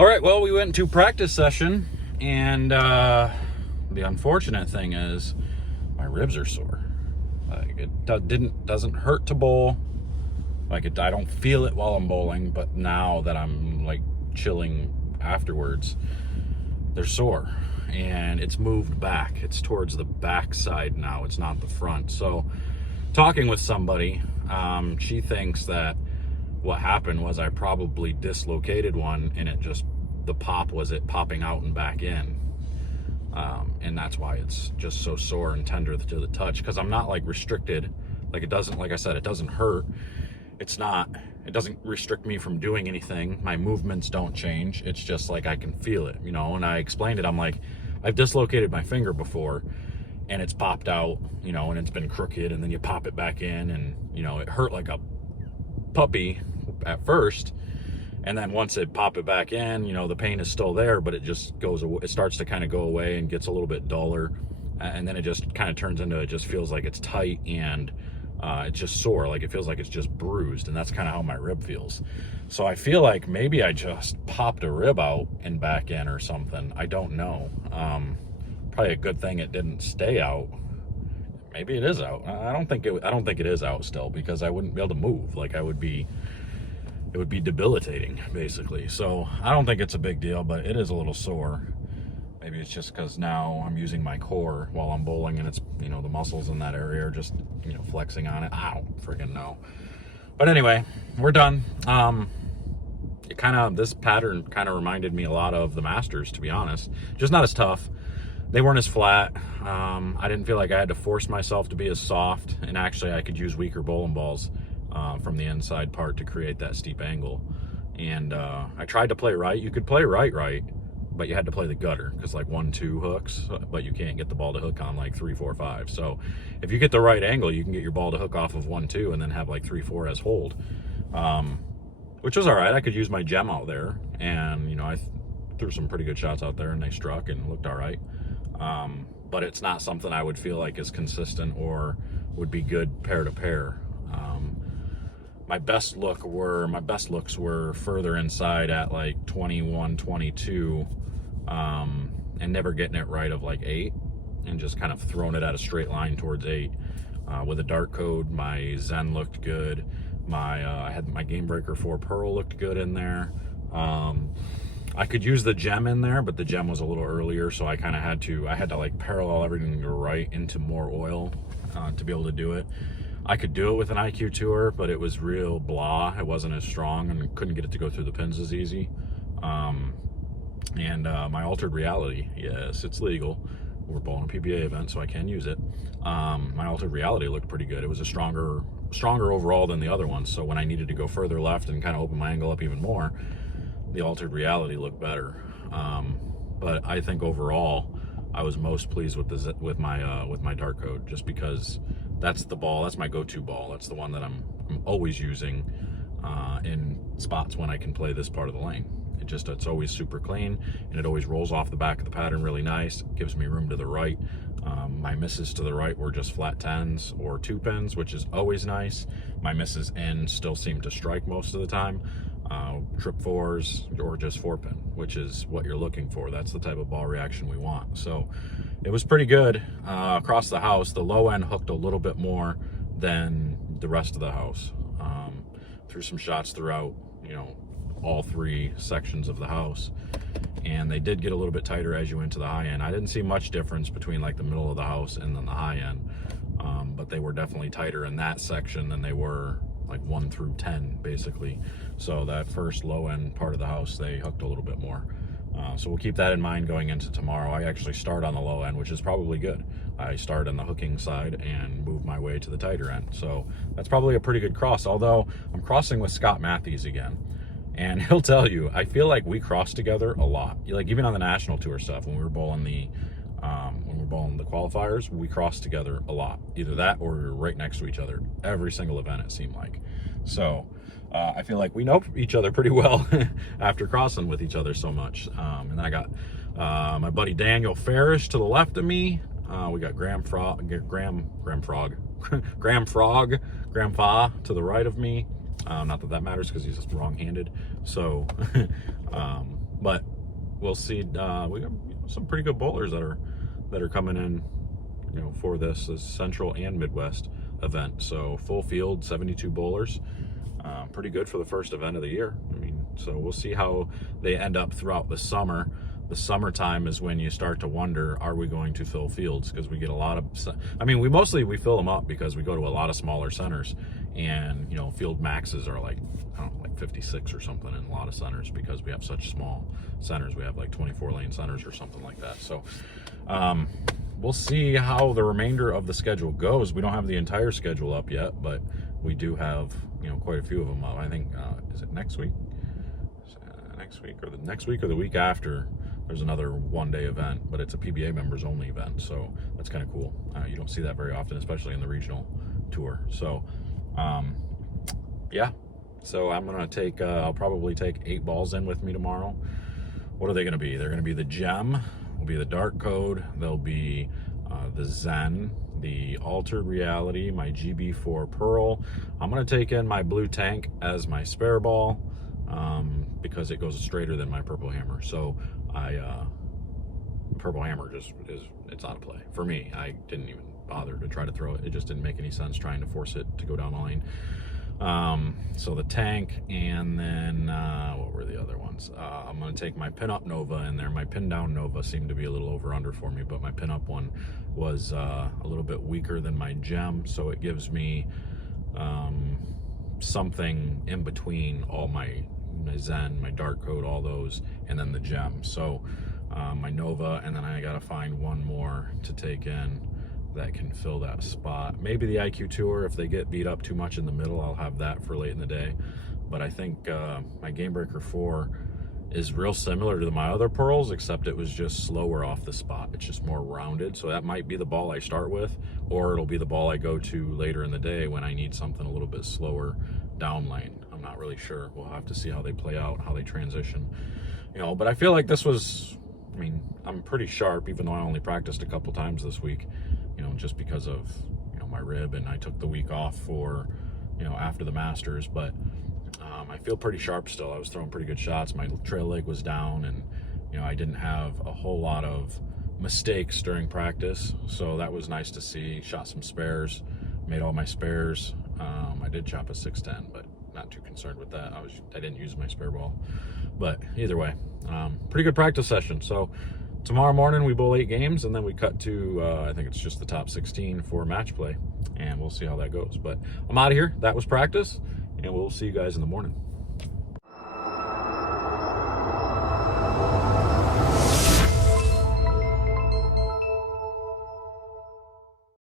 All right, well, we went to practice session, and the unfortunate thing is my ribs are sore. Like, it doesn't hurt to bowl. Like, I don't feel it while I'm bowling, but now that I'm like chilling afterwards, they're sore, and it's moved back. It's towards the back side now. It's not the front. So talking with somebody, she thinks that what happened was I probably dislocated one, and the pop was it popping out and back in. And that's why it's just so sore and tender to the touch, because I'm not like restricted. Like, it doesn't, like I said, it doesn't hurt. It doesn't restrict me from doing anything. My movements don't change. It's just like I can feel it, and I explained it. I'm like, I've dislocated my finger before, and it's popped out, and it's been crooked, and then you pop it back in, and it hurt like a puppy at first, and then once it pop it back in, the pain is still there, but it just goes away. It starts to kind of go away and gets a little bit duller, and then it just kind of turns into, it just feels like it's tight, and it's just sore. Like, it feels like it's just bruised, and that's kind of how my rib feels. So I feel like maybe I just popped a rib out and back in or something. I don't know. Probably a good thing it didn't stay out. Maybe it is out. I don't think it is out still, because I wouldn't be able to move. Like, it would be debilitating, basically. So I don't think it's a big deal, but it is a little sore. Maybe it's just because now I'm using my core while I'm bowling, and it's, the muscles in that area are just, flexing on it. I don't freaking know. But anyway, we're done. This pattern kind of reminded me a lot of the Masters, to be honest. Just not as tough. They weren't as flat. I didn't feel like I had to force myself to be as soft, and actually I could use weaker bowling balls from the inside part to create that steep angle. And I tried to play right. You could play right, but you had to play the gutter, because like 1-2 hooks, but you can't get the ball to hook on like 3-4-5. So if you get the right angle, you can get your ball to hook off of 1-2 and then have like 3-4 as hold, which was all right. I could use my gem out there, and I threw some pretty good shots out there, and they struck and looked all right. But it's not something I would feel like is consistent or would be good pair to pair. My best looks were further inside at like 21, 22, and never getting it right of like 8, and just kind of throwing it at a straight line towards 8. With a dart code, my Zen looked good. I had my Game Breaker 4 Pearl looked good in there. I could use the gem in there, but the gem was a little earlier, so I had to like parallel everything to right into more oil to be able to do it. I could do it with an IQ Tour, but it was real blah. It wasn't as strong, and couldn't get it to go through the pins as easy. My Altered Reality, yes, it's legal. We're bowling a PBA event, so I can use it. My Altered Reality looked pretty good. It was a stronger overall than the other ones, so when I needed to go further left and kind of open my angle up even more, the Altered Reality looked better. But I think overall, I was most pleased with my dart code, just because that's the ball. That's my go-to ball. That's the one that I'm always using in spots when I can play this part of the lane. It's always super clean, and it always rolls off the back of the pattern really nice. It gives me room to the right. My misses to the right were just flat 10s or 2 pins, which is always nice. My misses in still seem to strike most of the time. Trip 4s or just 4-pin, which is what you're looking for. That's the type of ball reaction we want. So it was pretty good across the house. The low end hooked a little bit more than the rest of the house. Threw some shots throughout, all 3 sections of the house, and they did get a little bit tighter as you went to the high end. I didn't see much difference between like the middle of the house and then the high end, but they were definitely tighter in that section than they were like 1 through 10, basically. So that first low end part of the house, they hooked a little bit more. So we'll keep that in mind going into tomorrow. I actually start on the low end, which is probably good. I start on the hooking side and move my way to the tighter end. So that's probably a pretty good cross, although I'm crossing with Scott Matthews again. And he'll tell you, I feel like we cross together a lot. Like, even on the national tour stuff, when we were bowling the qualifiers, we crossed together a lot. Either that or we were right next to each other every single event, it seemed like. So I feel like we know each other pretty well after crossing with each other so much. And then I got my buddy Daniel Farish to the left of me. We got Graham Frog to the right of me. Not that that matters, because he's just wrong-handed. So But we'll see. We got some pretty good bowlers that are coming in, for this Central and Midwest event. So full field, 72 bowlers. Pretty good for the first event of the year. I mean, so we'll see how they end up throughout the summer. The summertime is when you start to wonder, are we going to fill fields? Because we get a lot of, we fill them up because we go to a lot of smaller centers, and field maxes are like, I don't know, like 56 or something in a lot of centers because we have such small centers. We have like 24 lane centers or something like that. So we'll see how the remainder of the schedule goes. We don't have the entire schedule up yet, but we do have quite a few of them up. I think is it next week? Next week or the week after? There's another one-day event, but it's a PBA members only event, so that's kind of cool. You don't see that very often, especially in the regional tour. So yeah, so I'm gonna take I'll probably take 8 balls in with me tomorrow. What are they gonna be? They're gonna be the Gem, will be the Dark Code, they'll be the Zen, the Altered Reality, my GB4 Pearl. I'm gonna take in my Blue Tank as my spare ball, because it goes straighter than my Purple Hammer. So Purple Hammer it's out of play for me. I didn't even bother to try to throw it. It just didn't make any sense trying to force it to go down the lane. So the Tank, and then what were the other ones? I'm going to take my Pin-Up Nova in there. My Pin-Down Nova seemed to be a little over-under for me, but my Pin-Up one was a little bit weaker than my Gem, so it gives me something in between all my Zen, my Dark Code, all those, and then the Gem. So my Nova, and then I gotta find one more to take in that can fill that spot. Maybe the IQ Tour, if they get beat up too much in the middle, I'll have that for late in the day. But I think my Game Breaker 4 is real similar to my other Pearls, except it was just slower off the spot. It's just more rounded, so that might be the ball I start with, or it'll be the ball I go to later in the day when I need something a little bit slower down lane. I'm not really sure. We'll have to see how they play out, how they transition. But I feel like this was, I'm pretty sharp, even though I only practiced a couple times this week, just because of, my rib, and I took the week off for, after the Masters, but I feel pretty sharp still. I was throwing pretty good shots. My trail leg was down, and, I didn't have a whole lot of mistakes during practice, so that was nice to see. Shot some spares, made all my spares. I did chop a 610, but not too concerned with that. I didn't use my spare ball, but either way, pretty good practice session. So tomorrow morning we bowl 8 games, and then we cut to I think it's just the top 16 for match play, and we'll see how that goes. But I'm out of here. That was practice, and we'll see you guys in the morning.